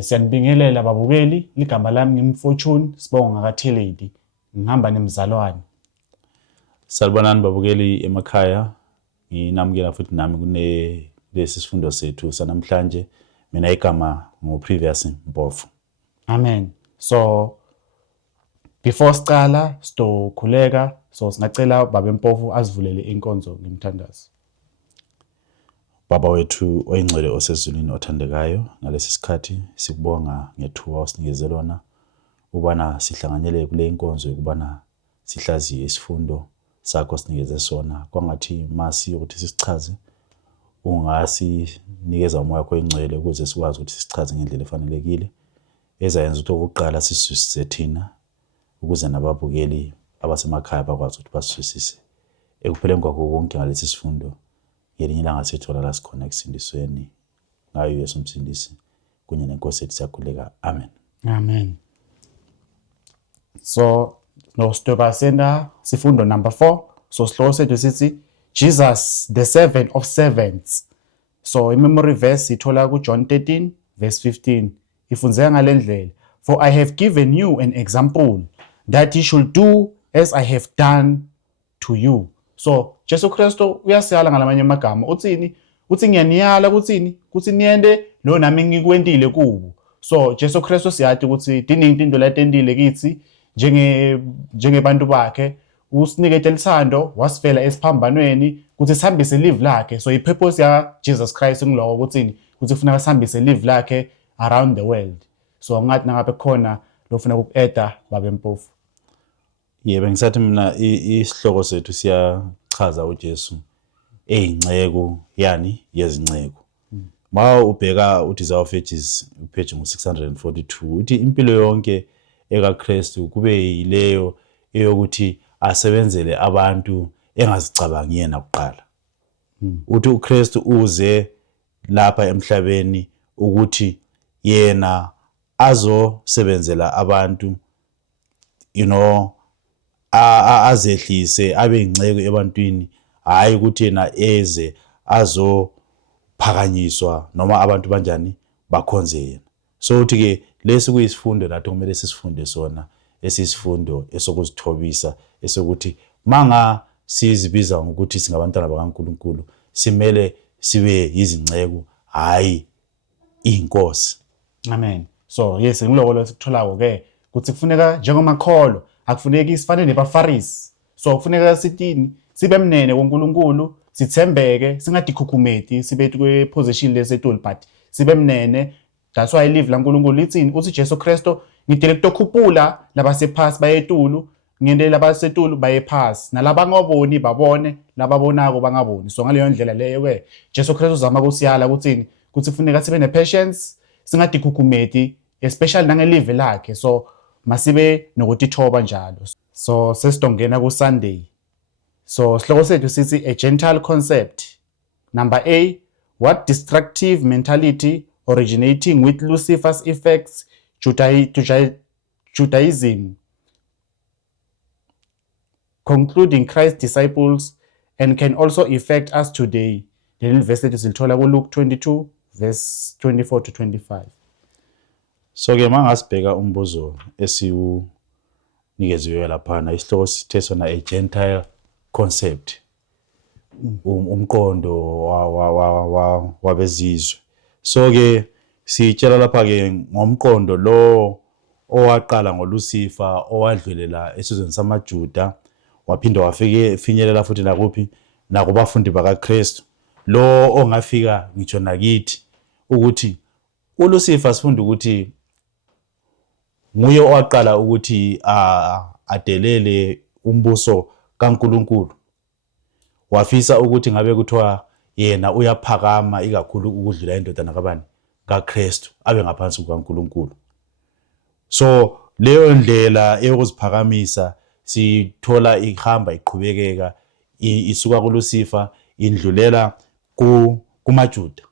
Siyanibingelela babukeli, ligama lami ngimFortune Sibonga kaTheledi. Ngihamba nemzalwane. Salibonani babukeli emakhaya. Nginamukela futhi nami lesi sifundo sethu sanamhlanje. Mina igama ngoPrevious Mpofu. Amen. So before siqala sizokhuleka, singacela Baba Mpofu asivulele inkonzo ngimthandazo. Baba wethu oyingcwele osezulwini othandekayo, ngalesi sikhathi sikubonga ngethuba osinikeze lona ubana sihlanganyele kule inkonzo ukubana sihlaziye isifundo sakho sinikeze sona. Kwangathi masi ukuthi sisichaze ungasinikeza umoya wakho oyingcwele ukuze sikwazi ukuthi sisichaze ngendlela efanelekile ezayenza ukuthi okokuqala sisizwisise thina ukuze nababukeli abasemakhaya bakwazi ukuthi basizwisise. Ekupheleni kwakho konke ngalesi sifundo yelinye ilanga sithola la sikhona ekusindisweni ngayo Yesu umsindisi kunye nenkosi ethu siyakhuleka. Amen. Amen. So no stopa senda sifundo number 4. So sihloko sethu sithi Jesus the servant of servants. So i-memory verse ithola ku-John 13 verse 15. Ifunzeka ngalendlela, for I have given you an example that you should do as I have done to you. So Jesu Kristu uyasiyala ngalamanye amagama uthini? Uthi ngiyaniyala kuthi niyende lo nami ngikwendile kubo. So Jesu Kristu siyathi ukuthi diningi into latendile kithi njengebantu bakhe, usinikete lithando wasifela esiphambanweni ukuthi sihambise live lakhe. So i-purpose ya Jesus Christ ngiloko ukuthi kufuneka sihambise live lakhe around the world. So ngathi nangabe khona lofuna ukueda Baba Mpofu. Yebo, ngisathi mina isihloko sethu siyachaza uJesu eyingceko yani yezinceko. Ma ubheka uDesire of Ages page ngo642 uthi impilo yonke ekaKristu kube yileyo eyokuthi asebenzele abantu engazicabangi yena kuqala. Uthi uKristu uze lapha emhlabeni ukuthi yena azosebenzela abantu, azehlise abe ingceko ebantwini, hayi ukuthi yena eze azophakanyiswa noma abantu banjani bakhonze yena. So uthi ke lesi kuyisifundo nathi kumele sisifunde sona, esisifundo esokuzithobisa, esokuthi manga sizibiza ngokuthi singabantwana bakaNkulunkulu simele sibe yizingceko, hayi inkosi. Amen. So yes, ngiloko lesitholako ke ukuthi kufuneka njengomakholo akufuneki sifane nebafarisi. So kufuneka sithini? Sibe mnene kuNkulunkulu, sithembeke, singadikhukhumeti, sibe kwe-position lesetulu but sibe mnene. That's why live laNkulunkulu lithini? Uthi Jesu Kristu ngidele kutokhuphula labasephasi bayetulu, ngendele labasetulu bayephasi, nalabangaboni babone, lababonako bangaboni. So ngaleyo ndlela leyo ke Jesu Kristu uzama kusiyala ukuthini? Ukuthi kufuneka sibe nepatience, singadikhukhumeti, especially nangelive lakhe. So masibe nokutithoba njalo. So sesitongena ku Sunday. So sihloko sethu sithi a Gentile concept. Number A, what destructive mentality originating with Lucifer's effects, Judaism, concluding Christ's disciples, and can also affect us today. The verse lethu silithola ku Luke 22 verse 24 to 25. So ke mangasibheka umbuzo esiwunikeziwe lapha, isihloko sithe sona a Gentile concept, umqondo wabezizwe. So ke sitshela lapha ke ngomqondo lo owaqala ngoLucifer, owadlulela esizweni samaJuda, waphinda wafinyelela futhi nakuphi nakubafundi bakaKristu, lo ongafika ngitsho nakithi ukuthi uLucifer sifunda ukuthi nguye owaqala ukuthi adelele umbuso kaNkulunkulu. Wafisa ukuthi ngabe kuthiwa yena uyaphakama ikakhulu ukudlula indodana kabani kaKristu, abe ngaphansi kukaNkulunkulu. So leyo ndlela eyokuziphakamisa sithola ihamba iqhubekeka, isuka kuLucifer indlulela kumaJuda.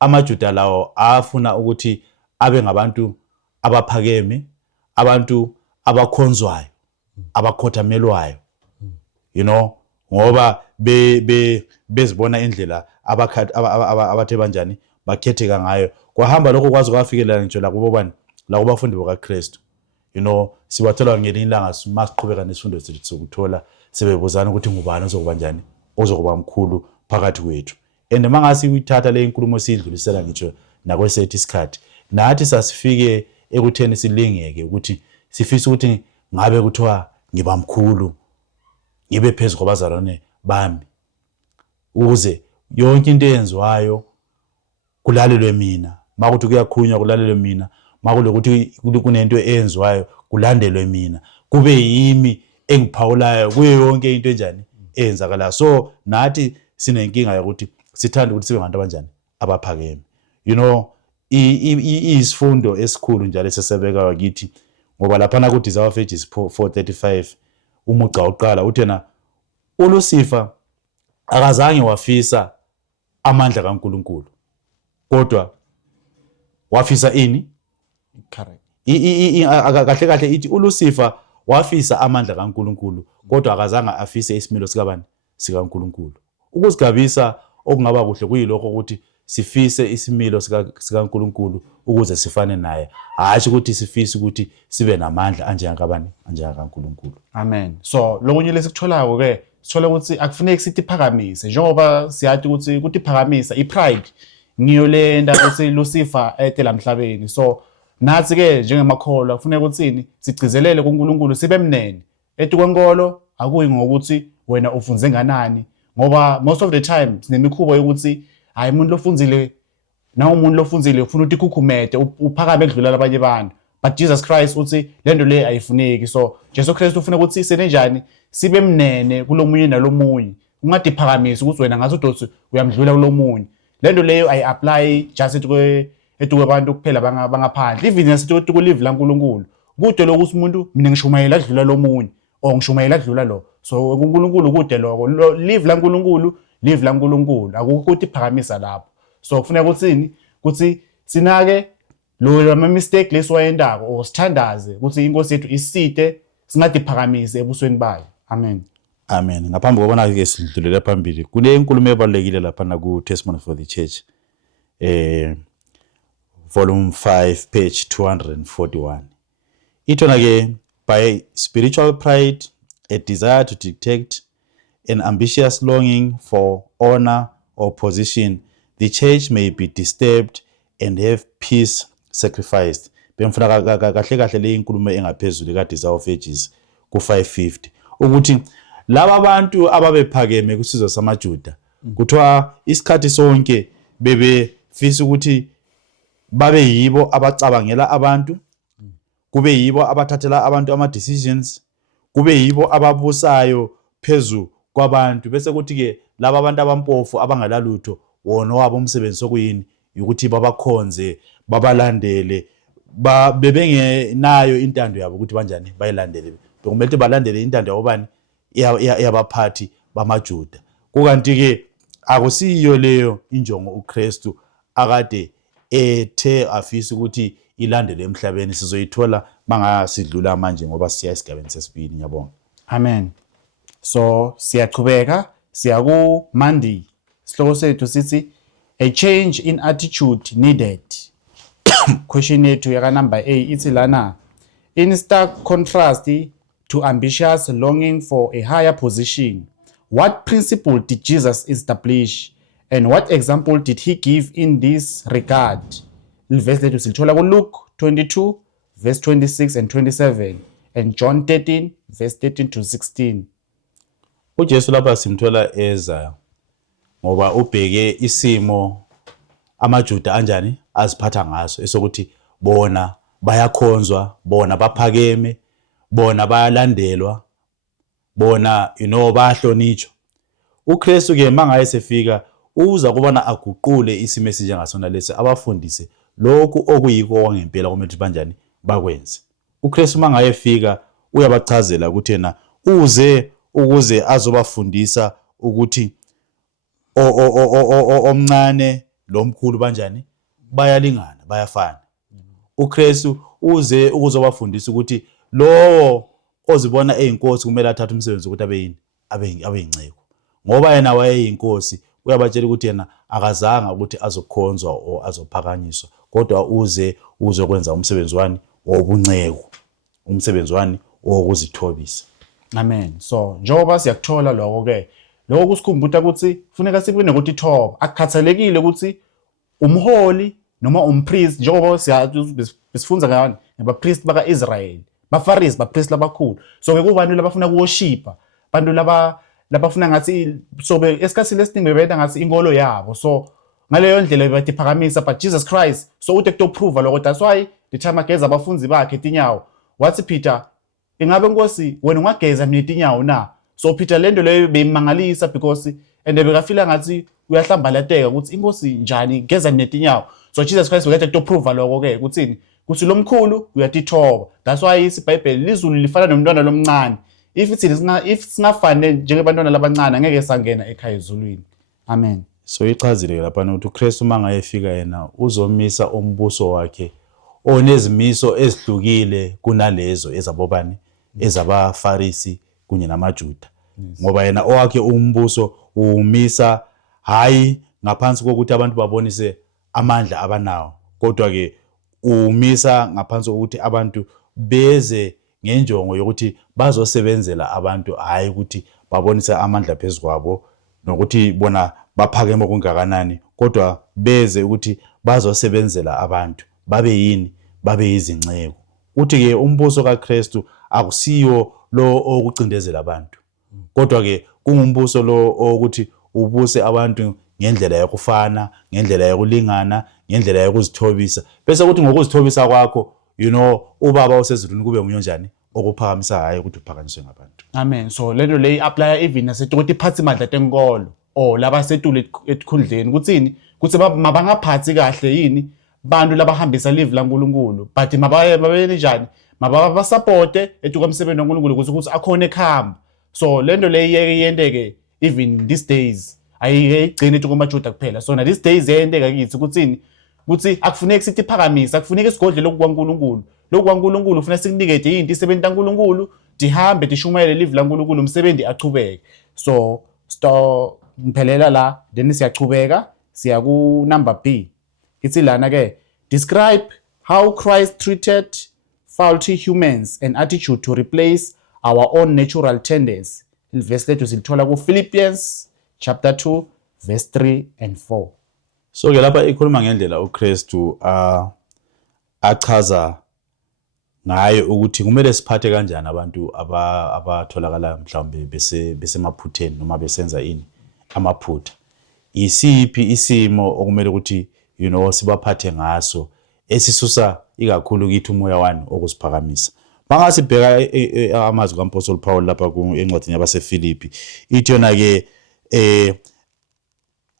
AmaJuda lawo afuna ukuthi abe ngabantu abaphakeme, abantu abakhonzwayo, abakhothamelwayo, ngoba bezibona indlela abathe banjani bakhetheka ngayo kwahamba lokho kwazi kwafikelela ngitsho la kubo bani la kubafundi bakaKristu siwathola ngelinye ilanga masiqhubeka nesifundo sethu sokuthola sebebuzana ukuthi ngubani ozokuba njani ozokuba mkhulu phakathi kwethu and mangasi uyithatha le inkulumo siyidlulisela ngitsho nakwesethu isikhathi nathi sasifike ekutheni silingeke ukuthi sifisa ukuthi ngabe kuthiwa ngiba mkhulu ngibe phezulu kwabazalwane bami ukuze yonke into eyenziwayo kulalelwe mina makuthi kuyakhulunywa kulalelwe mina makulokuthi kunento eyenziwayo kulandelwe mina kube yimi engiphawulayo kuyo yonke into enjani eyenzakala so nathi sinenkinga yokuthi sithanda ukuthi sibe ngabantu abanjani abaphakeme isifundo esikhulu njalo sesebekayo kithi ngoba lapha na ku Desire of Ages 4:35 umuca oqala uthena uLucifer akazange wafisa amandla kaNkuluNkulu kodwa wafisa ini correct kahle kahle ithi uLucifer wafisa amandla kaNkuluNkulu kodwa akazange afise isimilo sikaNkuluNkulu ukuzigabisa okungaba kuhle kuyilokho ukuthi sifise isimilo sikaNkuluNkulu ukuze sifane naye hayi ukuthi sifise ukuthi sibe namandla anjengakaNkuluNkulu amen so lokunye lesikutholako ke sithola ukuthi akufuneki sithi phakamise njengoba siyathi ukuthi phakamisa ipride ngiyo le nda ukuthi Lucifer etela emhlabeni so nathi ke njengemakholwa kufuneka ukuthini sigcizelele kuNkulunkulu sibe mnene etukwenkolo akuyi ngokuthi wena ufunze nganani ngoba most of the time sinemikhubo yokuthi hayi umuntu lofunzile na umuntu lofunzile ufuna ukuthi ikhukhumete uphakame edlula labanye abantu but Jesus Christ uthi lento le ayifuneki so Jesu Christ ufuna ukuthi senenjani sibe mnene kulomunye nalomunye ungadi phakamisa ukuthi wena ngathi udothi uyamdlula kulomunye lento leyo ayi apply just etukwe abantu kuphela bangaphandle even nasithi ku live laNkulunkulu kude lokuthi umuntu mina ngishumayela adlula lomunye ngishumayela adlula lo so uNkulunkulu kude lokho live laNkulunkulu akukho ukuthi phakamisa lapho so kufuneka ukuthini ukuthi sinake lo ama mistake lesiwayendako sithandaze ukuthi inkosi yethu isite singadi phakamise ebusweni bayo amen amen ngaphambi kokubona ke sidlulela phambili kune inkulumo ebalekile lapha na ku Testimony for the Church volume 5 page 241 itona ke by spiritual pride a desire to dictate an ambitious longing for honor or position the church may be disturbed and have peace sacrificed bemfuna kahle le inkulumo engaphezulu ka Desire of Ages ku 550 ukuthi laba abantu ababephakeme kusizwe samaJuda kuthiwa isikhathi sonke bebefisa ukuthi babe yibo abacabangela abantu kube yibo abathathela abantu ama decisions kube yibo ababusayo phezulu kwabantu bese kuthi ke laba abantu abampofu abangalalutho wona wabo umsebenzi sokuyini ukuthi babakhonze babalandele bebengenayo intando yabo ukuthi banjani bayilandele bekumele balandele intando yabani yabaphathi bamaJuda kukanti ke akusiyo leyo injongo uKristu akade ethe afisa ukuthi ilandele emhlabeni sizoyithola mangasidlula manje ngoba siya esigabeni sesibili ngiyabonga amen so siyaqhubeka siya ku Monday sihloko sethu sithi a change in attitude needed question yethu yaka number A ithi lana in stark contrast to ambitious longing for a higher position what principle did Jesus establish and what example did he give in this regard verse lethu silithola ku Luke 22 verse 26 and 27 and John 13 verse 13 to 16 uJesu lapha simthola eza ngoba ubheke isimo amaJuda anjani aziphatha ngaso esokuthi bona bayakhonzwa bona baphakeme bona bayalandelwa bona bayahlonitshwa uKristu ke mangaye sefika uza kubona aguqule isimo esinjengasona lesi abafundise lokhu okuyiko kwangempela kumele banjani bakwenze uKristu mangaye fika uyabachazela ukuthi yena uze ukuze azobafundisa ukuthi omncane lomkhulu banjani bayalingana bayafana uKristu uze ukuzobafundisa ukuthi lo ozibona eyinkosi kumele athathe umsebenzi ukuthi abe yini abe yinceko ngoba yena wayeyinkosi uyabatshela ukuthi yena akazanga ukuthi azokhonzwa o azophakanyiswa kodwa uzokwenza umsebenzi wani wobunceku, umsebenzi wani wokuzithobisa. Amen. So njengoba siyakuthola lokho-ke, lokho kusikhumbuza ukuthi kufuneka sibe nokuthi ithoba, akukhathalekile ukuthi umholi noma umpriest, njengoba sifundza ngani ngabapriest baka-Israyeli, baFarisi, bapriest labakhulu. So-ke kubantu labafuna ukuwoshipa, bantu labafuna ngathi, so esikhathini esiningi bebeta ngathi inkolo yabo, so ngaleyo ndlela bebadiphakamisa, but Jesus Christ so uthi kutoprova lokho. That's why the time ageza abafunzi bakhe tinyawo, wathi Peter, ingabe Nkosi wena ungageza mina tinyawo na? So Peter lento leyo beyimangalisa because and bekafila ngathi uyahlambalateka ukuthi inkosi njani geza mina tinyawo. So Jesus Christ bekade kutoprova lokho-ke ukuthini, kuthi lo mkhulu uyatithoba. That's why isiBhayibheli lizulu lifana nomntwana lomncane. If singafane njengebantwana labancane angeke sangena ekhaya ezulwini. Amen. So ichazile lapha ukuthi uKristu mangayefika yena uzomisa umbuso wakhe onezimiso ezihlukile kunalezo ezabobani, ezabaFarisi kunye namaJuda. Ngoba yena owakhe umbuso umisa hayi ngaphansi kokuthi abantu babonise amandla abanawo, kodwa ke umisa ngaphansi kokuthi abantu beze ngenjongo yokuthi bazosebenzela abantu, hayi ukuthi babonise amandla phezukwabo nokuthi bona baphakeme kungakanani, kodwa beze ukuthi bazosebenzela abantu, babe yini, babe izinceku. Uthi ke umbuso kaKristu akusiyo lo okucindezela abantu, kodwa ke kungumbuso lo ukuthi ubuse abantu ngendlela yokufana, ngendlela yokulingana, ngendlela yokuzithobisa. Bese ukuthi ngokuzithobisa kwakho, ubaba osezulwini kube ngunyonjani okuphakamisa, hayi ukuthi uphakanyiswe ngabantu. Amen. So lento leyi apply even nasethi ukuthi iphathi mandla tenkolo or labasetulu etikhundleni kuthini, kuthi mabangaphathi kahle yini bantu labahambisa live laNkulunkulu, but mababe njani, mabasupporte etukamsebenzi waNkulunkulu ukuthi akhona ekhamba. So lento leyi yenteke even these days, ayigcini ethi kumaJuda kuphela. So na these days yenteka kithi kuthini, kuthi akufuneki sithi phakamise, akufuneki sigodle lokhu kwaNkulunkulu. Lokhu kwaNkulunkulu ufuna sikunikeze into isebenzi kaNkulunkulu, dihambe dishumayele live laNkulunkulu, umsebenzi achubeke. So ngiphelela la, then siyachubeka siya ku number B. Ithi lana ke, describe how Christ treated faulty humans and attitude to replace our own natural tendencies. Verse lethu silithola ku Philippians chapter 2 verse 3 and 4. So ke lapha ikhuluma ngendlela uKristu achaza ngayo ukuthi kumele siphathe kanjani abantu abatholakala mhlawumbe besemaphutheni noma besenza ini amaphutha. Isiphi isimo okumele ukuthi sibaphathe ngaso esisusa ikakhulu kithi umoya wani okusiphakamisa. Mangasibheka amazwi kaMpostoli Paul lapha encwadini yabaseFilipi, ithi yona ke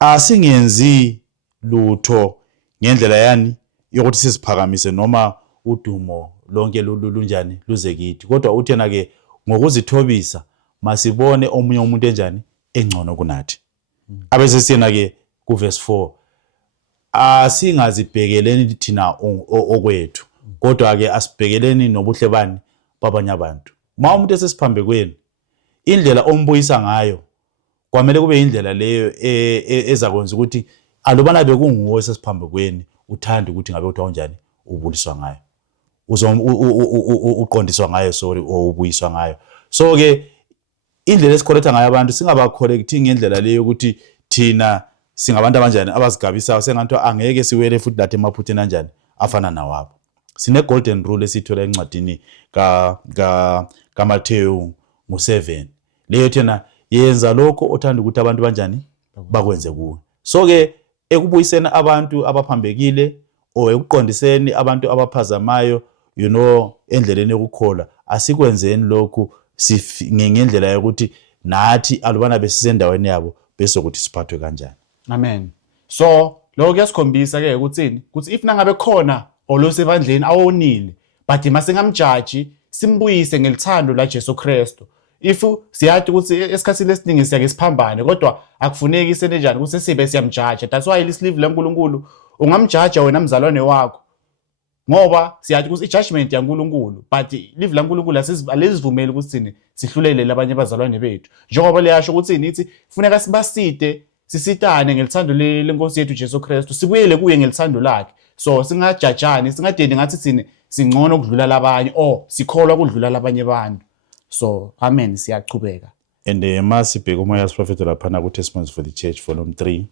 asingenzi lutho ngendlela yani yokuthi siziphakamise noma udumo lonke lunjani luze kithi, kodwa uthi yena ke ngokuzithobisa masibone omunye umuntu enjani engcono kunathi. Abese siyena ke ku verse 4, asingazibhekeleni thina okwethu, kodwa ke asibhekeleni nobuhle bani babanye abantu. Ma umuntu esesiphambe kweni, indlela ombuyisa ngayo kwamele kube indlela leyo ezakwenza ukuthi alubana bekunguwe esesiphambe kweni uthanda ukuthi ngabe uthi unjani ubuliswa ngayo, uqondiswa ngayo, sorry, ubuyiswa ngayo. So ke indlela esikholetha ngayo abantu singabacorrecting ngendlela leyo ukuthi thina singabantu abanjani abazigabisayo sengathi angeke siwele futhi lathi emaphutheni kanjani afana nawabo. Sine golden rule esithola encwadini kaMathewu 7. Leyo thina yenza lokho othanda ukuthi abantu banjani bakwenze kuwe. So ke ekubuyiseni abantu abaphambekile o ekuqondiseni abantu abaphazamayo endleleni yokukhola, asikwenzeni lokhu ngendlela yokuthi nathi alubana besisendaweni yabo bese ukuthi siphathwe kanjani. Amen. So lokho kuyasikhombisa ke ukuthini, ukuthi if nangabe khona olosebandleni awonile but masengamjaji simbuyise ngelithando la Jesu Kristu. If siyathi ukuthi esikhathini esiningi siyake siphambane, kodwa akufuneki senenjani ukuthi sibe siyamjaja. That's why lisilive laNkulunkulu ungamjaja wena mzalwane wakho, ngoba siyathi ukuthi ijudgment yaNkulunkulu, but live laNkulunkulu alizivumeli ukuthi sihlulele labanye abazalwane bethu. Njengoba leyasho ukuthi ithi kufuneka sibaside sisitane ngelithando lenkosi yethu Jesu Kristu, sibuyele kuye ngelithando lakhe. So singajajani, singadeni ngathi thina singcono ukudlula labanye or sikholwa ukudlula labanye abantu. So amen, siyachubeka. And masibheka uMoya's Prophet laphana ku-Testimonies for the Church volume 3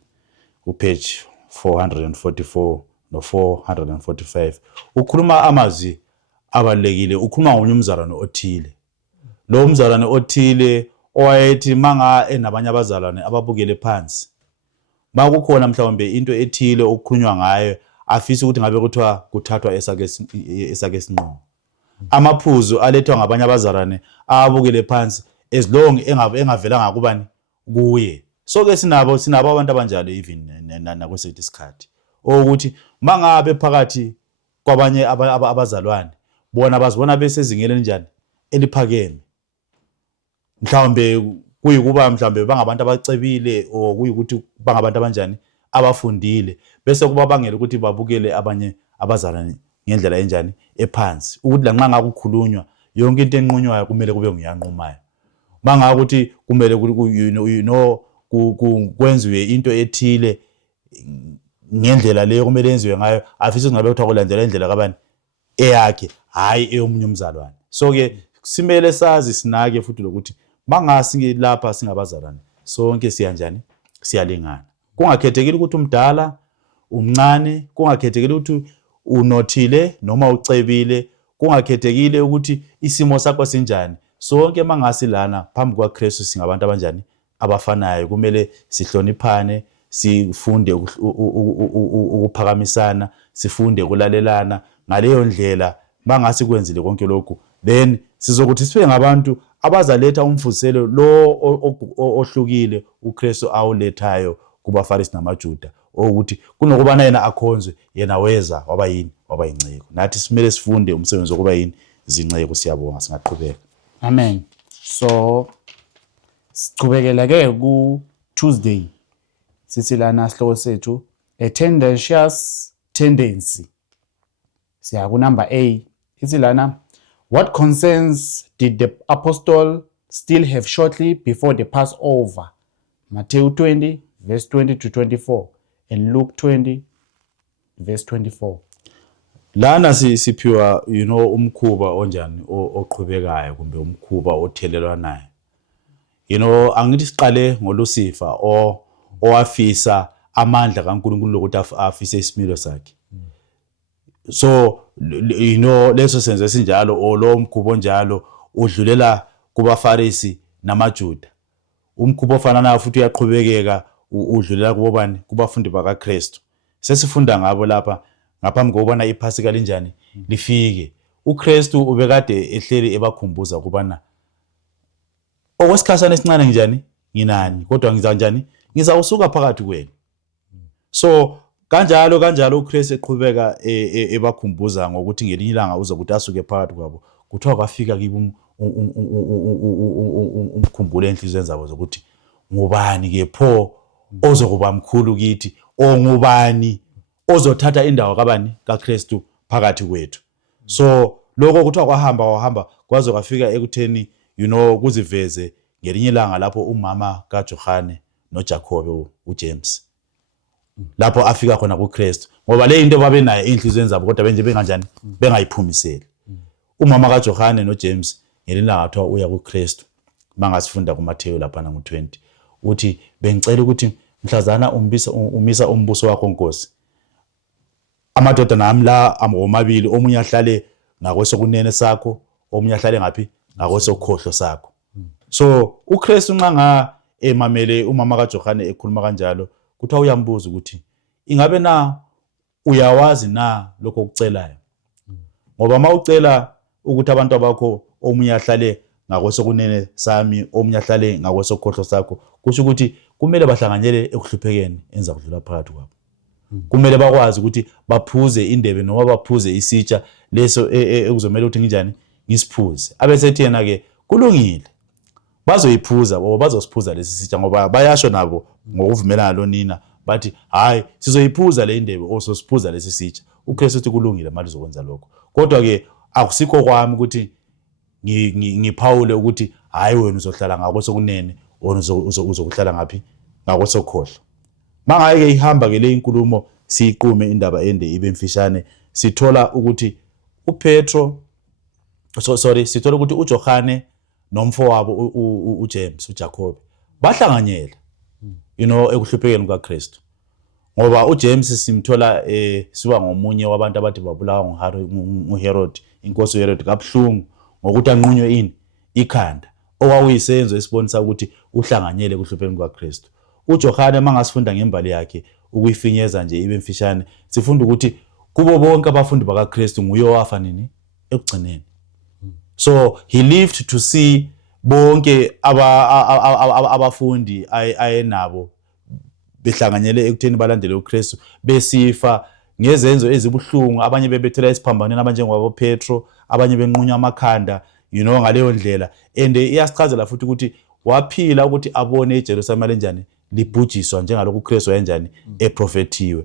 upage 444 no 445 ukhuluma amazwi abalekile, ukhuluma ngomzalwane othile. Lo mzalwane othile owayethi manga enabanye abazalwane ababukele phansi, makukhona mhlawumbe into ethile okukhulunywa ngayo afisa ukuthi ngabe kuthiwa kuthathwa esake sinqo. Amaphuzu alethwa ngabanye abazalwane ababukele phansi as long engavelanga kubani kuye. So ke sinabo abantu abanjalo even nakwesethu isikhathi ukuthi mangabe phakathi kwabanye abazalwane bona bazibona besezingeni elinjani eliphakeme, mhlawumbe kuyikuba mhlawumbe bangabantu abacebile o kuyikuthi bangabantu abanjani abafundile, bese kuba bangela ukuthi babukele abanye abazalwane ngendlela enjani ephansi, ukuthi lanxa ngakukhulunywa yonke into enqunywayo kumele kube nguyanqumayo. Manga ukuthi kumele kwenziwe into ethile ngendlela leyo kumele yenziwe ngayo, afisa ngabe kuthiwa kulandela indlela kabani eyakhe hayi eyomunye umzalwane. So ke simele sazi sinake futhi lokuthi mangasi lapha singabazalwane sonke siyanjani, siyalingana. Kungakhethekile ukuthi umdala umncane, kungakhethekile ukuthi unothile noma ucebile, kungakhethekile ukuthi isimo sakho sinjani. Sonke mangasi lana phambi kwaKristu singabantu abanjani abafanayo. Kumele sihloniphane, sifunde ukuphakamisana, sifunde ukulalelana. Ngaleyo ndlela mangasi kwenzile konke lokhu, then sizokuthi sibe ngabantu abazaletha umfuziselo lo ohlukile uKristu awulethayo kubaFarisi namaJuda, ukuthi kunokubana yena akhonzwe yena weza waba yini, waba yinceko. Nathi simele sifunde umsebenzi wokuba yini, zinceko. Siyabonga, singaqhubeka. Amen. So siqhubekela ke ku Tuesday sithi lana sihloko sethu a tendentious tendency. Siya ku number A ithi lana, what concerns did the apostle still have shortly before the Passover? Matthew 20 verse 20 to 24 and Luke 20 verse 24. Lana siphiwa umkhuba onjani oqhubekayo kumbe umkhuba othelelwanayo. Angithi siqale ngolusifa owafisa amandla kaNkulunkulu lokuthi afise isimilo sakhe. So leso senzo esinjalo lo mkhuba onjalo udlulela kubaFarisi namaJuda. Umkhuba ofana nawo futhi uyaqhubekeka udlulela kubani, kubafundi bakaKristu. Sesifunda ngabo lapha ngaphambi kokubana iPhasika linjani lifike. uKristu ubekade ehleli ebakhumbuza kubana okwesikhashana esincane njani nginani, kodwa ngiza njani, ngizawusuka phakathi kwenu. So kanjalo uKristu eqhubeka ebakhumbuza ngokuthi ngelinye ilanga uzokuthi asuke phakathi kwabo, kuthiwa kwafika kibo umkhumbulo enhlizweni zabo zokuthi ngubani ke pho ozokuba mkhulu kithi, ngubani ozothatha indawo kabani kaKristu phakathi kwethu. So lokho kuthiwa kwahamba kwaze kwafika ekutheni kuziveze ngelinye ilanga lapho umama kaJohane noJakobe uJames lapho afika khona kuKristu, ngoba le into babenayo enhlizweni zabo kodwa benje benganjani, bengayiphumiseli. Umama kaJohane noJames ngelinye ilanga kuthiwa uya kuKristu. Mangasifunda kuMathewu lapha ngo-20 uthi bengicela ukuthi mhlazana umisa umbuso wakho Nkosi, amadodana ami la omabili, omunye ahlale ngakwesokunene sakho, omunye ahlale ngaphi, ngakwesokhohlo sakho. So uKristu nxa emamele umama kaJohane ekhuluma kanjalo, kuthiwa uyambuza ukuthi ingabe na uyawazi na lokho okucelayo, ngoba mawucela ukuthi abantu abakho omunye ahlale ngakwesokunene sami, omunye ahlale ngakwesokhohlo sakho, kusho ukuthi kumele bahlanganyele ekuhluphekeni enza kudlula phakathi kwabo. Kumele bakwazi ukuthi baphuze indebe noma baphuze isitsha leso ekuzomela ukuthi nginjani, ngisiphuze. Abesethi yena ke kulungile, bazoyiphuza or bazosiphuza lesi sitsha, ngoba bayasho nabo ngokuvumelana lonina bathi hayi sizoyiphuza le indebe ososiphuza lesi sitsha. uKristu uthi kulungile manje uzokwenza lokho, kodwa ke akusikho kwami ukuthi ngiphawule ukuthi hayi wena uzohlala ngakwesokunene wena uzokuhlala ngaphi, ngakwesokhohlo. Mangake ihamba ke le inkulumo siyiqume indaba ende ibe mfishane, sithola ukuthi uPetro sithola ukuthi uJohane nomfowabo uJames uJacob bahlanganyela ekuhluphekeni kukaKristu. Ngoba uJames simthola siba ngomunye wabantu abathi babulawa nguHerod, inkosi uHerod kabuhlungu ngokuthi anqunywe ini ikhanda, okwakuyisenzo esibonisa ukuthi uhlanganyele ekuhluphekeni kukaKristu. uJohane mangasifunda ngembali yakhe ukuyifinyeza nje ibe mfishane, sifunda ukuthi kubo bonke abafundi bakaKristu nguye owafa nini ekugcineni. So he lived to see bonke abafundi ayenabo behlanganyele ekutheni balandele uKristu besifa ngezenzo ezibuhlungu, abanye bebethela isiphambanweni abanjengabo Petro, abanye benqunywa amakhanda ngaleyo ndlela. And iyasichazela futhi ukuthi waphila ukuthi abone iJerusalema lenjani libhujiswa njengalokhu uKristu wayenjani eprofethiwe,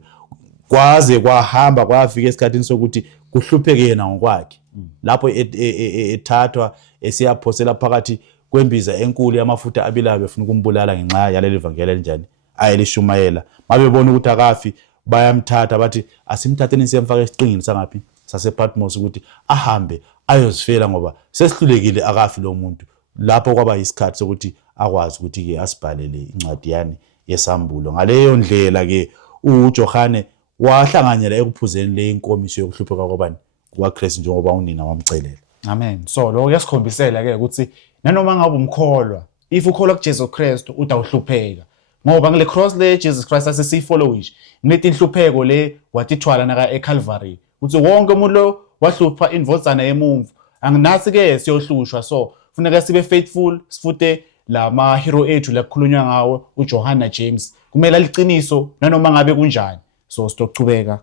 kwaze kwahamba kwafika esikhathini sokuthi kuhlupheke yena ngokwakhe, lapho ethathwa esiyaphosela phakathi kwembiza enkulu yamafutha abilayo befuna ukumbulala ngenxa yaleli vangeli elinjani ayelishumayela. Mabebona ukuthi akafi bayamthatha bathi asimthatheni siyemfaka esiqingini sangaphi sasePatmos ukuthi ahambe ayozifela ngoba sesihlulekile akafi lo muntu. Lapho kwaba isikhathi sokuthi akwazi ukuthi ke asibhalele incwadi yani yesambulo. Ngaleyo ndlela ke uJohane wahlanganyela ekuphuzeni le inkomiso yokuhlupheka kwabani kukaKristu njengoba unina wamcelela. Amen. So lo yasikhombisela ke ukuthi nanoma ngabe umkholwa, if ukholwa kuJesu Kristu utawuhlupheka. Ngoba ngile cross le Jesus Christ asesifollowish, netinhlupheko le watithwala naka eCalvary. Uthi wonke umuntu lo wahlupha indvodzana yemumvu. Anginasi ke siyohlushwa, so funeka sibe faithful, sifute lama hero ethu lakukhulunywa ngawo uJohana James. Kumele liqiniso nanoma ngabe kunjani. So sitochubeka.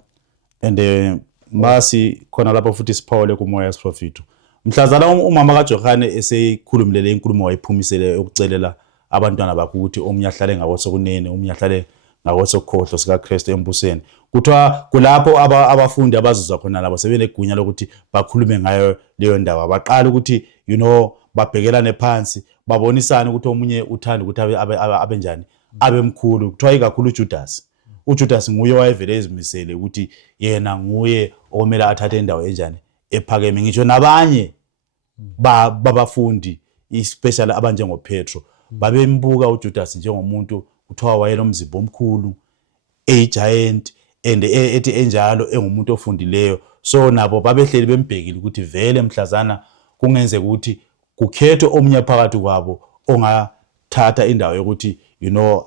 And masi khona lapho futhi siphawule kumoya siprofito. Mhlazana umama kaJohane eseyikhulumile inkulumo wayiphumisele ukucelela abantwana bakhe ukuthi omunye ahlale ngakosokunene, omunye ahlale ngakosokhohlo sikaKristu embusweni. Kuthiwa kulapho abafundi abazizwa khona labo sebenegunya lokuthi bakhulume ngayo leyo ndaba. Baqala ukuthi babhekelane phansi, babonisana ukuthi omunye uthanda ukuthi abe njani, abe mkhulu. Kuthiwa ikakhulu uJudas. uJudas nguye wayevele ezimisele ukuthi yena nguye okumele athathe indawo enjani ephakeme. Ngisho nabanye babafundi especially abanjengoPetro babembuka uJudas njengomuntu kuthiwa wayenomzimba omkhulu, giant, and ethi enjalo engumuntu ofundileyo. So nabo babehleli bembhekile ukuthi vele mhlazana kungenzeka ukuthi kukhethwe omunye phakathi kwabo ongathatha indawo yokuthi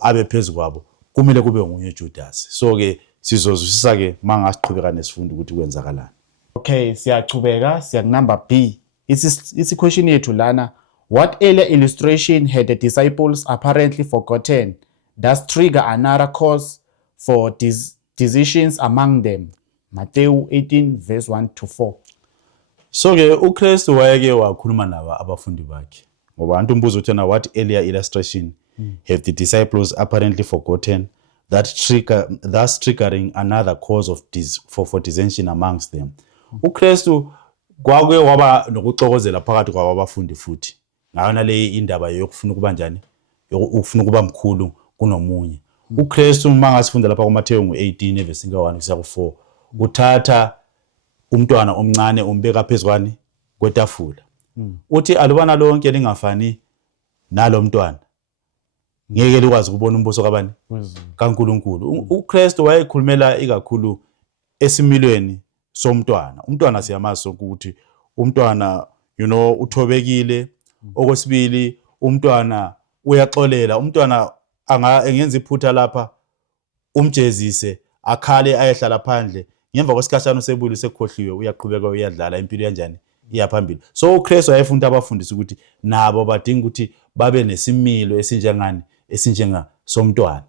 abe phezulu kwabo, kumele kube nguye Judas. So ke sizozwisisa ke mangasiqhubeka nesifundo ukuthi kwenzakalani. Okay, siyachubeka, siya number B. Isi question yethu lana, what earlier illustration had the disciples apparently forgotten does trigger another cause for decisions among them? Matthew 18 verse 1 to 4. So ke uKristu wayeke wakhuluma naba abafundi bakhe. Ngoba abantu umbuzo uthena, what earlier illustration have the disciples apparently forgotten thus triggering another cause for dissension amongst them? uKristu kwake waba nokuxokozela phakathi kwabo abafundi futhi ngayona le indaba yokufuna ukuba njani, ukufuna ukuba mkhulu kunomunye. uKristu mangasifunda lapha kuMathewu 18 verse 1 kusiya ku4, uthatha umntwana omncane umbeka phezwani kwetafula. Uthi alubana lonke lingafani nalo mntwana, ngeke likwazi ukubona umbuso kabani kaNkulunkulu. uKristu wayekhulumela ikakhulu esimilweni somntwana. Umntwana siyamazi ukuthi umntwana uthobekile. Okwesibili, umntwana uyaxolela. Umntwana engenza iphutha lapha umjezise, akhale ayehlala phandle, ngemva kwesikhashana usebuyile sekhohliwe, uyaqhubeka uyadlala, impilo yanjani iyaphambili. So uKristu wayefunda abafundisi ukuthi nabo badinga ukuthi babe nesimilo esinjenga somntwana.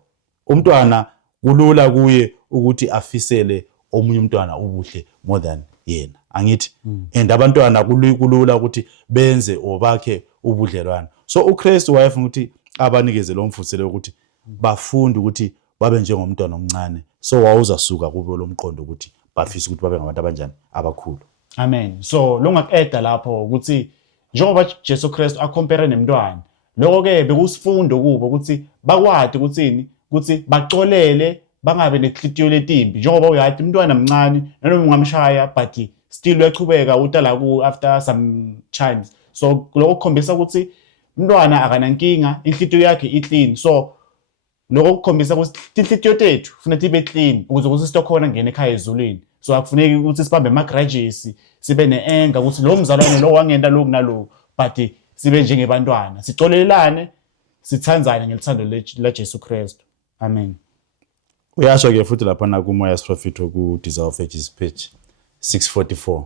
Umntwana kulula kuye ukuthi afisele omunye umntwana ubuhle more than yena, angithi? And abantwana kulula ukuthi benze obakhe ubudlelwano. So uKristu wayefuna ukuthi abanikeze lo mfundiselo ukuthi bafunde ukuthi babe njengomntwana omncane. So wawuzasuka kube lo mqondo ukuthi bafisa ukuthi babe ngabantu abanjani abakhulu. Amen. So lo ngakueda lapho ukuthi njengoba Jesu Kristu acompare nemntwana, lokho ke bekusifundo kubo ukuthi bakwadi ukuthi ukuthi baxolele bangabe neklitiyo letimbi njengoba uyathi umntwana mncane noma ungamshaya but still uyachubeka utala ku after some times. So lokho kukhombisa ukuthi umntwana akanankinga, inhlitiyo yakhe i-clean. So lokho kukhombisa ukuthi inhlitiyo tethu kufanele tibe clean ukuze uSister khona ngene ekhaya ezulwini. So akufuneki ukuthi sibambe ama-grudges, sibe ne-anger ukuthi lo mzalwane lo wangenta lokhu nalokhu, but sibe njengebantwana, sicolelane, sithandzane ngelithando laJesu Kristu. Amen. Uyasho-ke futhi laphana kuMoya's Prophet ku-Desire of Ages page 644.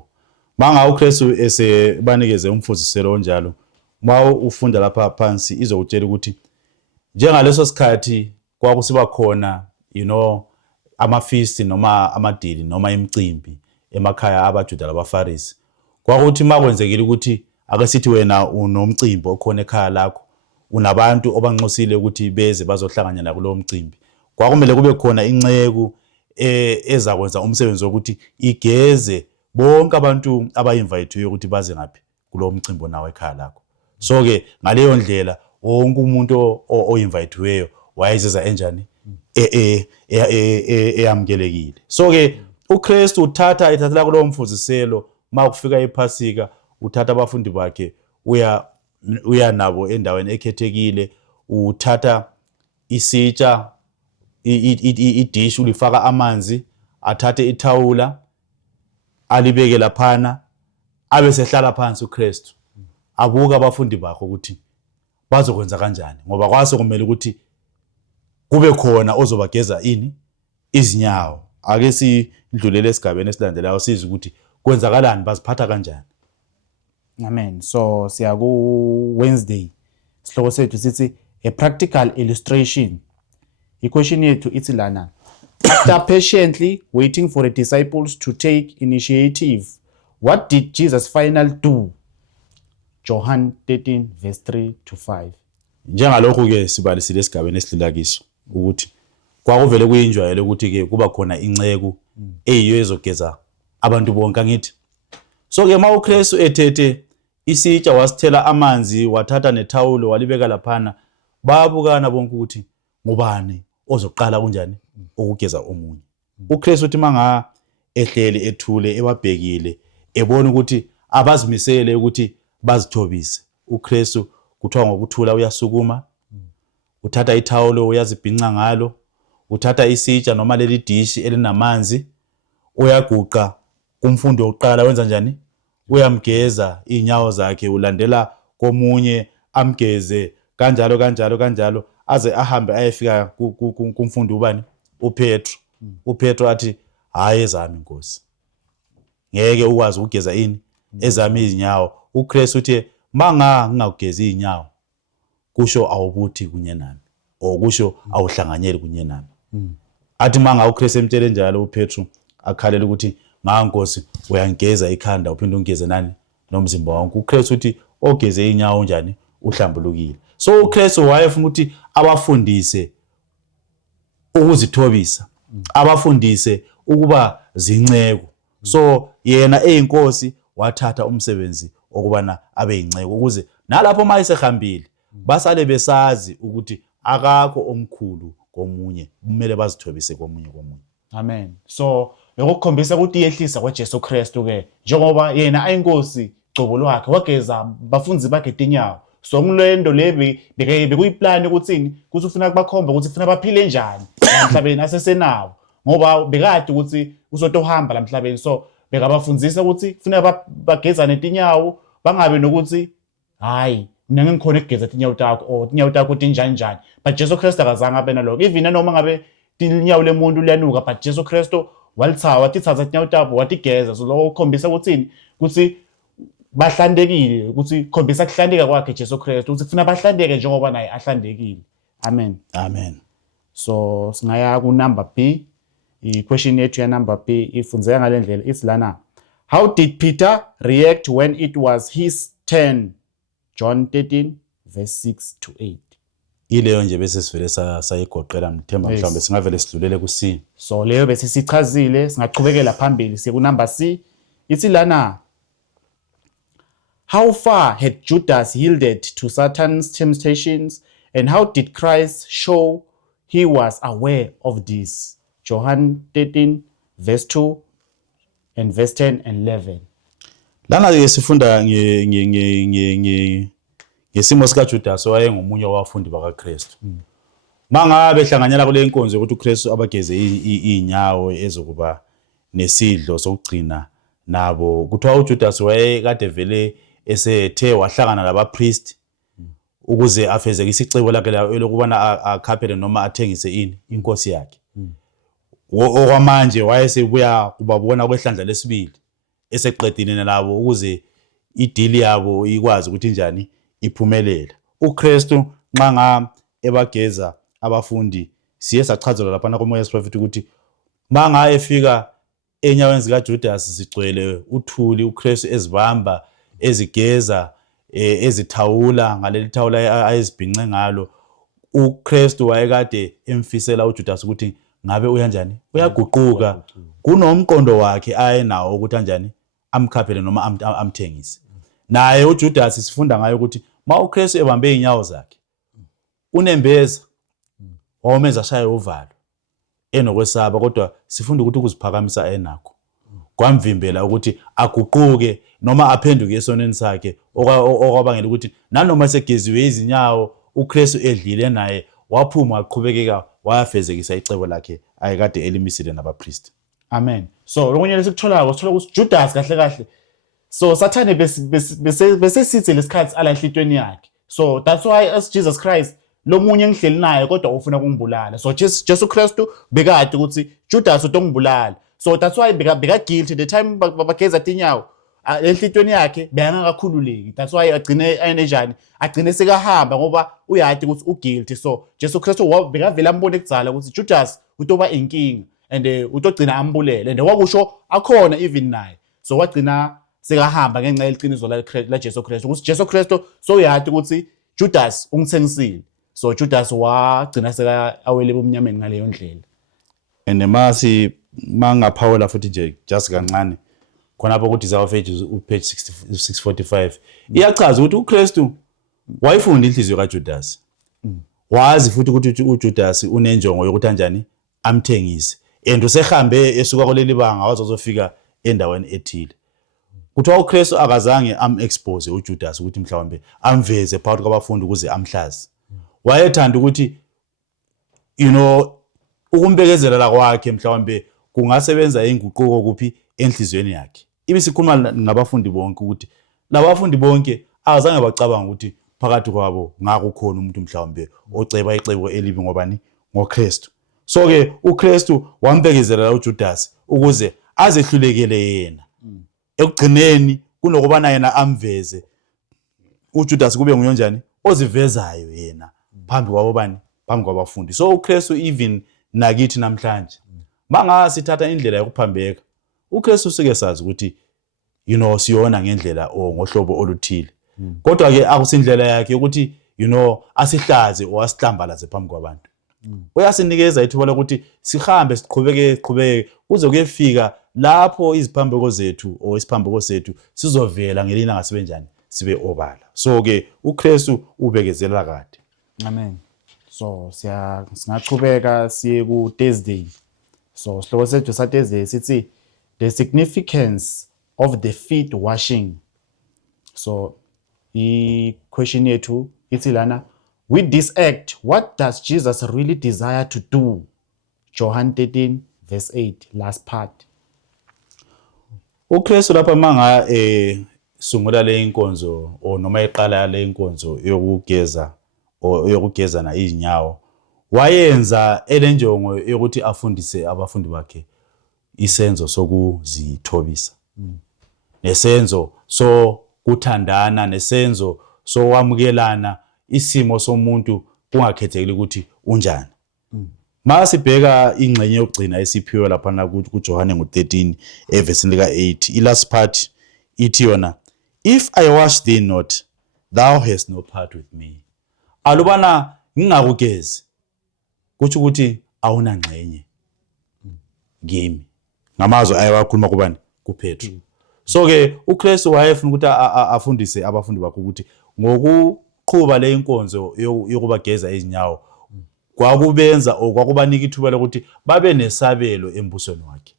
Manga uKristu esebanikeze umfuziselo onjalo, ma ufunda lapha phansi izokutshela ukuthi njengaleso sikhathi kwakusiba khona ama-feast noma amadili noma imicimbi emakhaya abaJuda labaFarisi. Kwakuthi makwenzekile ukuthi ake sithi wena unomcimbi okhona ekhaya lakho, unabantu obanxusile ukuthi beze bazohlangana kulowo mcimbi. Kwakumele kube khona inceku ezakwenza umsebenzi wokuthi igeze bonke abantu abayinvayithiwe ukuthi baze ngaphi kulowo mcimbi onawo ekhaya lakho. So-ke ngaleyo ndlela wonke umuntu oyinvayithiweyo wayezeza enjani eyamukelekile. So-ke uKristu ethathela kulowo mfuziselo makufika ePhasika, uthatha abafundi bakhe uya nabo endaweni ekhethekile, uthatha isitsha idish ulifaka amanzi, athathe ithawula alibeke laphana, abe sehlala phansi uKristu abuka abafundi bakhe ukuthi bazokwenza kanjani, ngoba kwase kumele ukuthi kube khona ozobageza izinyawo. Ake sidlulele esigabeni esilandelayo sizwe ukuthi kwenzakalani, baziphatha kanjani. Amen. So siya ku Wednesday, sihloko sethu sithi a practical illustration. I-question yethu ithi lana, after patiently waiting for the disciples to take initiative, what did Jesus finally do? John 13 verse 3 to 5. Njengalokho-ke sibalisile esigabeni esidlula kiso ukuthi kwakuvele kuyinjwayelo ukuthi-ke kuba khona inceku eyiyo ezogeza abantu bonke angithi. So-ke ma uKristu ethethe isitsha wasithela amanzi, wathatha nethawulo walibeka laphana, bayabukana bonke ukuthi ngubani ozoqala kunjani ukugeza omunye. uKristu uthi manga ehleli ethule ebabhekile ebona ukuthi abazimisele ukuthi bazithobise, uKristu kuthiwa ngokuthula uyasukuma, uthatha ithawulo uyazibhinca ngalo, uthatha isitsha noma leli dishi elinamanzi, uyaguqa kumfundi wokuqala wenza njani? Uyamgeza inyawo zakhe, ulandela komunye amgeze kanjalo aze ahambe ayefika kumfundi ubani? uPetro. uPetro athi hayi ezami Nkosi, ngeke ukwazi ukugeza ezami izinyawo. uKristu uthi manga ngingakugeza inyawo kusho awubuthi kunye nami, kusho awuhlanganyeli kunye nami. Athi manga uKristu emtshele njalo uPetro akhalela ukuthi Nkosi uyangigeza ikhanda uphinde ungigeze nani? Nomzimba wonke. uKristu uthi ogeze inyawo njani? Uhlambulukile. So uKristu wayefuna ukuthi abafundise ukuzithobisa, abafundise ukuba zinceku. So yena eyinkosi wathatha umsebenzi okubana abe yinceku ukuze nalapho mayisehambile basale besazi ukuthi akakho omkhulu komunye, kumele bazithobise komunye. Amen. So lokho kukhombisa ukuthi iyehlisa kwaJesu Kristu ke njengoba yena ayinkosi gcobo lwakhe wageza bafunzi bakhe tinyawo. So ngilendo lebi bekuyiplan ukuthi ufuna kubakhomba ukuthi ufuna baphile njani emhlabeni asesenawo, ngoba bekade ukuthi usotohamba la emhlabeni. So bekabafundzisa ukuthi kufanele bagezane tinyawo, bangabe nokuthi hayi mina ngikhona ukugeza tinyawo takho or tinyawo takho tinjani. But Jesu Kristu akazange abe nalokho. Even noma ngabe tinyawo lemuntu liyanuka, but Jesu Kristu watithatha tinyawo tabo watigeza. So lokho ukhombisa ukuthi bahlandekile, ukuthi khombisa kuhlandeka kwakhe Jesu Kristu, ukuthi kufuna bahlandeke njengoba naye ahlandekile. Amen. So singaya ku number B. I-question yethu ya number B ifundzeka ngale ndlela ithi lana, how did Peter react when it was his turn? John 13 verse 6 to 8. Ileyo nje bese sivele sayigoqela mthemba mhlawumbe singavele sidlulele ku C. So leyo bese sichazile, singachubekela phambili siye ku number C. Ithi lana, how far had Judas yielded to Satan's temptations, and how did Christ show he was aware of this. John 13 verse 2 and verse 10 and 11. Lana ke sifunda ngesimo sika Judas owayengomunye wabafundi bakaKristu. Mangabe ehlanganyela kule inkonzo ukuthi uKristu abageze inyawo ezokuba nesidlo sokugcina nabo kuthiwa uJudas wayekade vele esethe wahlangana labapriest ukuze afezeke isicebo lakhe lokubana akhaphele noma athengise inkosi yakhe. Okwamanje wayesebuya kubabona kwehlandla lesibili eseqedile nalabo ukuze ideal yabo ikwazi ukuthi njani iphumelela. uKristu nxa ebageza abafundi siye sachazelwa lapha kuMoya Prophet ukuthi manga efika enyaweni zika Judas zigcwele uthuli uKristu ezibamba ezigeza ezithawula ngaleli thawula ayezibhinqe ngalo. uKristu wayekade emfisela uJudas ukuthi ngabe uyanjani uyaguquka kunomqondo wakhe ayenawo ukuthi kanjani amkhaphele noma amthengise. Naye uJudas sifunda ngayo ukuthi ma uKristu ebambe inyawo zakhe unembeza wawumenza shaya uvalo enokwesaba kodwa sifunda ukuthi ukuziphakamisa enakho kwamvimbela ukuthi aguquke noma aphenduke esonweni sakhe okwabangela ukuthi nanoma segeziwe izinyawo uKristu edlile naye waphuma waqhubekeka wayafezekisa icebo lakhe ayekade elimisile nabapriest. Amen. So lokunye lesikutholako sithola ukuthi Judas kahle kahle so Sathane bese sithi lesikhathi alahlitweni yakhe. So that's why as Jesus Christ lo munye engihleli naye kodwa ufuna ukungibulala. So Jesu Kristu bekade ukuthi Judas utongibulala. So that's why beka guilty the time babageza tinyawo lehlitweni yakhe bengakakhululeki. That's why agcine enjani agcine sekahamba ngoba uyathi ukuthi uguilty. So Jesu Kristu bekavela ambone kudzala ukuthi Judas utoba inkinga and utogcina ambulele and wakusho akhona even naye. So wagcina sekahamba ngenxa yeqiniso la Jesu Kristu ukuthi Jesu Kristu so uyathi ukuthi Judas ungithengisile. So Judas wagcina seka awele bomnyameni ngaleyo ndlela. And masi mangaphawula futhi nje just kancane khonapho ukuthi Desire of Ages page 645 iyachaza ukuthi uKristu wayifunda inhliziyo kaJudas. Wazi futhi ukuthi uJudas unenjongo yokuthi kanjani amthengise and usehambe esuka kuleli banga wazozofika endaweni ethile. Kuthiwa uKristu akazange amexpose uJudas ukuthi mhlawumbe amveze phakathi kwabafundi ukuze amhlazi. Wayethanda ukuthi ukumbekezelela kwakhe mhlawumbe kungasebenza inguquko kuphi enhlizweni yakhe. Ibisikhuluma nabafundi bonke ukuthi labafundi bonke azange bacabanga ukuthi phakathi kwabo ngakho khona umuntu mhlawumbe oceba icebo elibi ngobani ngoKristu. So ke uKristu wambekezelela uJudas ukuze azehlulekele yena. Ekugcineni kunokubana yena amveze uJudas kube nguyonjani ozivezayo yena phambi kwabo bani phambi kwabafundi. So uKristu even nakithi namhlanje manga sithatha indlela yokuphambeka uKristu sike sazi ukuthi siyona ngendlela ngohlobo oluthile. Kodwa ke akusindlela yakhe ukuthi asihlaze owasihlambalaze phambi kwabantu. Uyasinikeza ithuba lokuthi sihambe siqhubeke kuze kuyefika lapho iziphambeko zethu isiphambeko sethu sizovela ngelina ngasibenjani sibe obala. So ke uKristu ubekezela kade. Amen. So singaqhubeka siye ku Thursday. So sihloko sethu sa Thursday sithi the significance of the feet washing. So question yethu ithi lana, with this act what does Jesus really desire to do? John 13 verse 8 last part. uKristu lapha manga sungula le inkonzo noma eqala le inkonzo yokugeza na izinyawo wayenza elenjongo yokuthi afundise abafundi bakhe isenzo sokuzithobisa nesenzo so kuthandana nesenzo so wamukelana isimo somuntu kungakhethekile ukuthi unjani. Masibheka ingxenye yokugcina esiphiwe lapha kuJohane ngo13 verse lika 8 ilast part ithi yona, if I wash thee not thou hast no part with me. Alubana ngingakugezi kuthi ukuthi awuna ngxenye kimi. Ngamazwi ayawakhuluma kubani kuPetru. So ke uKristu wayefuna ukuthi afundise abafundi bakhe ukuthi ngokuqhuba le inkonzo yokubageza izinyawo kwakubenza okwakubanika ithuba lokuthi babe nesabelo embusweni wakhe.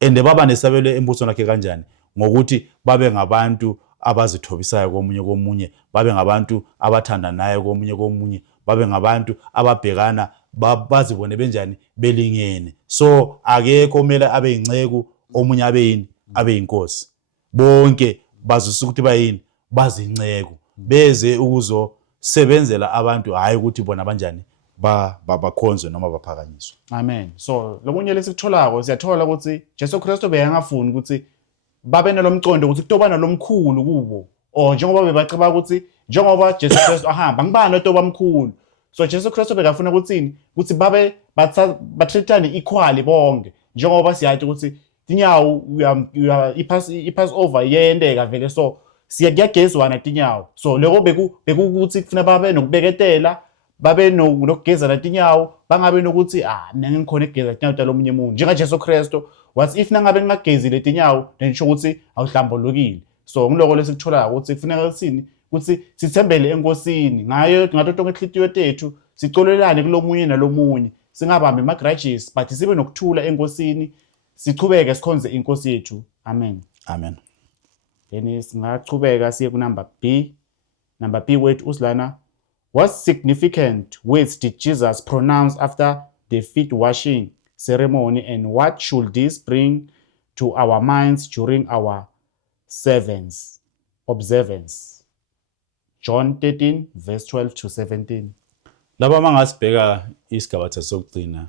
And baba nesabelo embusweni wakhe kanjani? Ngokuthi babe ngabantu abazithobisayo komunye, babe ngabantu abathandanayo komunye, babe ngabantu ababhekana bazibone benjani belingene. So akekho kumele abe inceku, omunye abe inkosi. Bonke bazisa ukuthi bayini, bazinceku, beze ukuzosebenzela abantu, hayi ukuthi bona banjani bakhonzwe noma baphakanyiswe. Amen. So lokunye lesikutholako siyathola ukuthi Jesu Kristu beyangafuni ukuthi babe nalomcondo ukuthi kutoba nalomkhulu kubo, or njengoba bebaceba ukuthi njengoba Jesu Kristu ahamba ngibani otoba mkhulu. So Jesu Kristu bekafuna ukuthini, ukuthi babe batreatane equally bonke, njengoba siyathi ukuthi tinyawo ipass over iyendeka vele, so siyagezwana tinyawo. So lokho bekukuthi kufuna babe nokubeketela, babe nokugezana tinyawo, bangabe nokuthi mina ngikhona ukugeza tinyawo talomunye umuntu. Njenga Jesu Kristu wathi if nangabe ngingagezile tinyawo then sho ukuthi awuhlambulukile. So ngiloko lesikuthola ukuthi kufuneka ukuthini, ukuthi sithembele enkosini ngayo ngato tonke inhlitiyo tethu, sicolelane kulomunye nalomunye, singabambi ama-grudges but sibe nokuthula enkosini, sichubeke sikhonze inkosi yethu. Amen. Amen. Then singachubeka siye ku number B. Number B wethu usilana, what significant words did Jesus pronounce after the feet washing ceremony, and what should this bring to our minds during our observance? John 13 verse 12 to 17. Laba mangasibheka isigaba sokugcina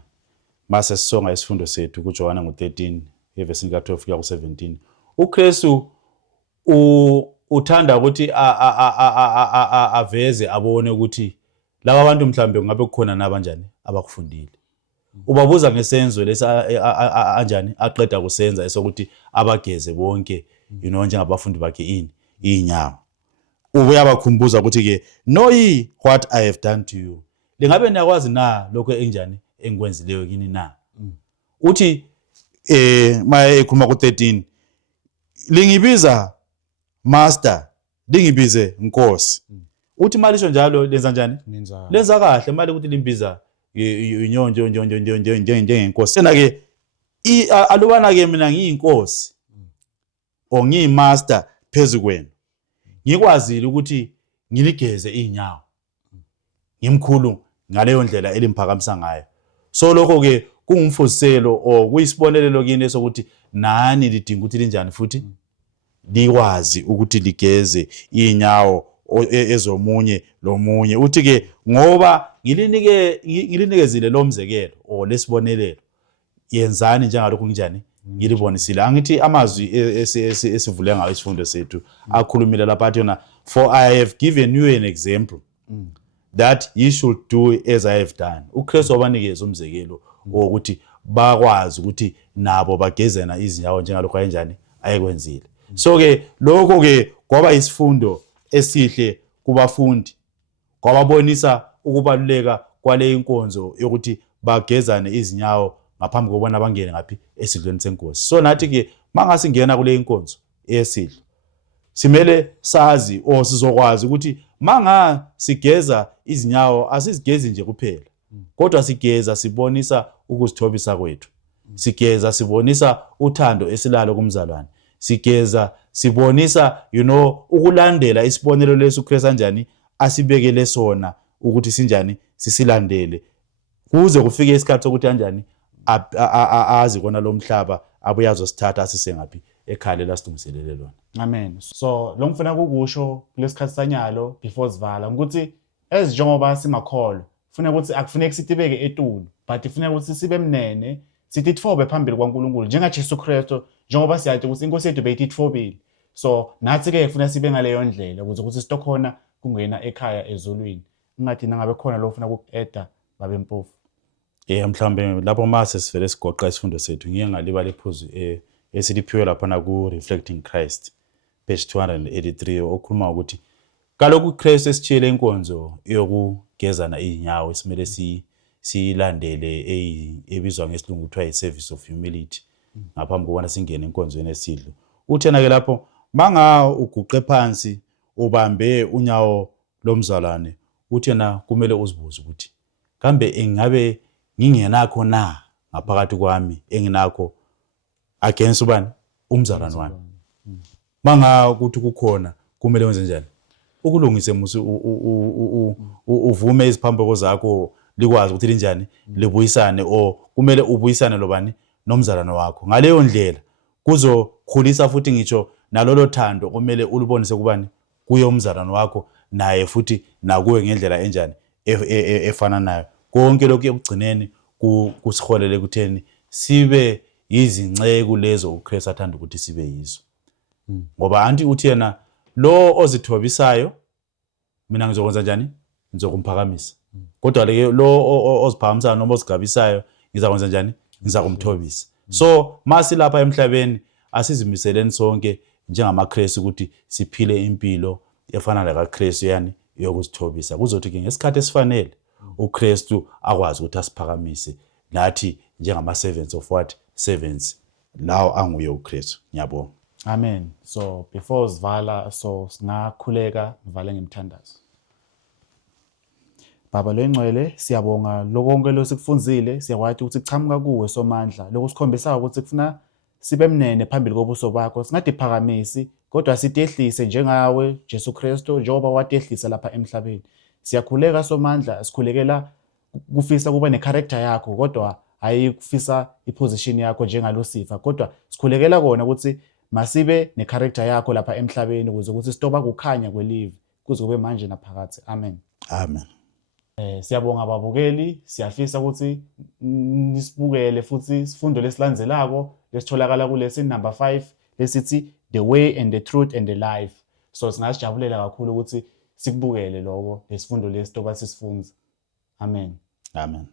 mase sisonga isifundo sethu kuJohana ngo13 verse ka12 kuya ku17. uKristu uthanda ukuthi aveze abone ukuthi laba bantu mhlambe ngabe kukhona nabanjani abakufundile. Ubabuza ngesenzo lesi anjani aqeda kusenza esokuthi abageze bonke njengabafundi bakhe inyawo. Uyabakhumbuza ukuthi ke know ye what I have done to you. Lingabe niyakwazi na lokho enjani engikwenzileyo kini na? Uthi maye ekhuluma ku13 lingibiza master, lingibize nkosi. Uthi malisho njalo lenza njani? Lenza kahle mali ukuthi limbiza inyonjo njengenkosi. Sena ke alubana ke mina ngiyinkosi o ngiyimaster phezukwenu, ngikwazile ukuthi ngiligeze inyawo, ngimkhulu ngaleyo ndlela elimphakamisa ngayo. So lokho ke kungumfuziselo o kuyisibonelelo kini esokuthi nani lidinga ukuthi linjani futhi likwazi ukuthi ligeze inyawo ezomunye lomunye. Uthi ke ngoba ngilinikezile lo mzekelo o lesibonelelo, yenzani njengalokho njani ngilibonisile. Angithi amazwi esivule ngayo isifundo sethu akhulumile lapha athi yona, for I have given you an example that ye should do as I have done. uKristu wabanikeza umzekelo wokuthi bakwazi ukuthi nabo bagezena izinyawo njengalokho ayenjani ayekwenzile. So ke lokho ke kwaba isifundo esihle kubafundi, kwababonisa ukubaluleka kwale inkonzo yokuthi bagezane izinyawo ngaphambi kokubona bangene ngaphi esidlweni senkosi. So nathi ke mangasingena kule inkonzo esidlo, simele sazi o sizokwazi ukuthi manga sigeza izinyawo asizigezi nje kuphela, kodwa sigeza sibonisa ukuzithobisa kwethu, sigeza sibonisa uthando esilalo kumzalwane, sigeza sibonisa ukulandela isibonelo lesu uKristu kanjani asibekele sona ukuthi sinjani sisilandele kuze kufike isikhathi sokuthi kanjani azi kona lo mhlaba abuye azosithatha asise ngaphi ekhaya lasidungiselele lona. Amen. So lo ngifuna ukusho kulesikhathi sanyalo before sivala ukuthi njengoba simakholwa ufuna ukuthi akufuneki sitibeke etulu, but ufuna ukuthi sibe mnene sititfobe phambili kwaNkulunkulu njenga Jesu Kristu, njengoba siyathi ukuthi inkosi yethu beyititfobile. So nathi ke ufuna sibe ngaleyo ndlela ukuthi sitokhona kungena ekhaya ezulwini. Ungathi nangabe khona lo ufuna ukueda babe mpofu. Mhlambe lapho mase sivele sigoqa isifundo sethu ngiye ngalibala iphuzu esiliphiwe lapha na ku Reflecting Christ page 283 okhuluma ukuthi kaloku uKristu esitshiyele inkonzo yokugezana izinyawo esimele siyilandele ebizwa ngesilungu kuthiwa yi-service of humility ngaphambi kokubana singene enkonzweni esidlo. Uthena ke lapho manga uguqe phansi ubambe unyawo lomzalwane, uthena kumele uzibuze ukuthi kambe engabe ngingenakho na ngaphakathi kwami enginakho against ubani umzalwane wami. Manga ukuthi kukhona kumele wenze njani ukulungise uvume iziphambeko zakho likwazi ukuthi linjani libuyisane o kumele ubuyisane lobani nomzalwane wakho. Ngaleyo ndlela kuzokhulisa futhi ngitsho nalolo thando kumele ulibonise kubani kuye umzalwane wakho naye futhi nakuwe ngendlela enjani efana nayo. Konke lokhu ekugcineni kusiholele kutheni sibe izinceku lezo uKristu athanda ukuthi sibe yizo. Ngoba anti uthi yena lo ozithobisayo mina ngizokwenza njani ngizokumphakamisa. Kodwa ke lo oziphakamisayo noma ozigabisayo ngizakwenza njani ngizakumthobisa. So masi lapha emhlabeni asizimiseleni sonke njengamaKristu ukuthi siphile impilo efana lakaKristu yani yokuzithobisa. Kuzothi ke ngesikhathi esifanele uKristu akwazi ukuthi asiphakamise nathi njengama servants of what servants lawo anguye uKristu. Ngiyabonga. Amen. So before sivala singakhuleka ngivale ngemthandazo. Baba loyingcwele siyabonga lokonke losikufunzile siyakwazi ukuthi kuchamuka kuwe somandla lokusikhombisa ukuthi kufuna sibe mnene phambili kobuso bakho singadiphakamisi kodwa sitehlise njengawe Jesu Kristu njengoba watehlisa lapha emhlabeni. Siyakhuleka somandla sikhulekela kufisa kuba necharacter yakho kodwa ayikufisa iposition yakho njengaLucifer kodwa sikhulekela kona ukuthi masibe necharacter yakho lapha emhlabeni ukuze ukuthi sitoba kukhanya kwelive kuze kube manje naphakade. Amen. Amen. Siyabonga ababukeli siyafisa ukuthi nisibukele futhi sifundo lesilandzelako lesitholakala kulesi number 5 lesithi the way and the truth and the life. So singasijabulela kakhulu ukuthi sikubukele lokho lesifundo lesitoba sisifunza. Amen. Amen.